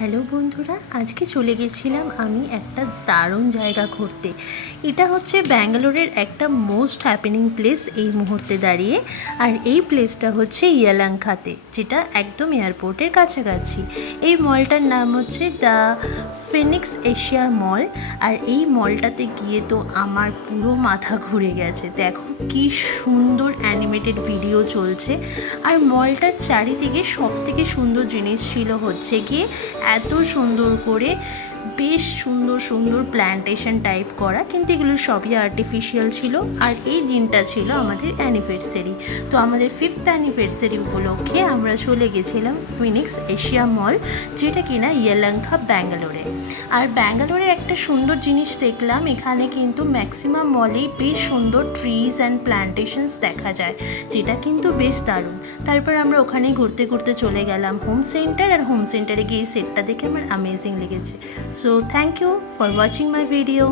Hello বন্ধুরা, আজকে চলে গেছিলাম আমি একটা দারুণ জায়গা ঘুরতে। এটা হচ্ছে ব্যাঙ্গালোরের একটা মোস্ট হ্যাপেনিং প্লেস এই মুহূর্তে দাঁড়িয়ে। আর এই প্লেসটা হচ্ছে ইয়েলাঙ্কাতে, যেটা একদম এয়ারপোর্টের কাছাকাছি। এই মলটার নাম হচ্ছে দ্য ফিনিক্স এশিয়া মল। আর এই মলটাতে গিয়ে তো আমার পুরো মাথা ঘুরে গেছে। দেখো কি সুন্দর অ্যানিমেটেড ভিডিও চলছে। আর মলটার চারিদিকে সব থেকে সুন্দর জিনিস ছিল হচ্ছে গিয়ে এত সুন্দর করে বেশ সুন্দর সুন্দর প্ল্যান্টেশন টাইপ করা, কিন্তু এগুলো সবই আর্টিফিশিয়াল ছিল। আর এই দিনটা ছিল আমাদের অ্যানিভার্সারি। তো আমাদের 5th অ্যানিভার্সারি উপলক্ষে আমরা চলে গেছিলাম ফিনিক্স এশিয়া মল, যেটা কিনা ইয়েলাঙ্কা ব্যাঙ্গালোরে। আর ব্যাঙ্গালোরের একটা সুন্দর জিনিস দেখলাম, এখানে কিন্তু ম্যাক্সিমাম মলেই বেশ সুন্দর ট্রিজ অ্যান্ড প্ল্যান্টেশনস দেখা যায়, যেটা কিন্তু বেশ দারুণ। তারপর আমরা ওখানে ঘুরতে ঘুরতে চলে গেলাম হোম সেন্টার। আর হোম সেন্টারে গিয়ে সেটটা দেখে আমার অ্যামেজিং লেগেছে। So thank you for watching my video.